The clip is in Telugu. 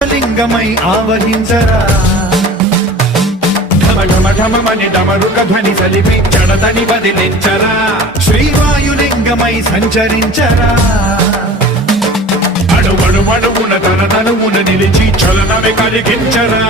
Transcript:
లింగమై ఆవహించరా ఢమఢమని డమరుక ధ్వని సలిపి జడతని బదిలించరా శ్రీవాయులింగమై సంచరించరా అడుగడుమడుగున తన తనువున నిలిచి చలనమే కలిగించరా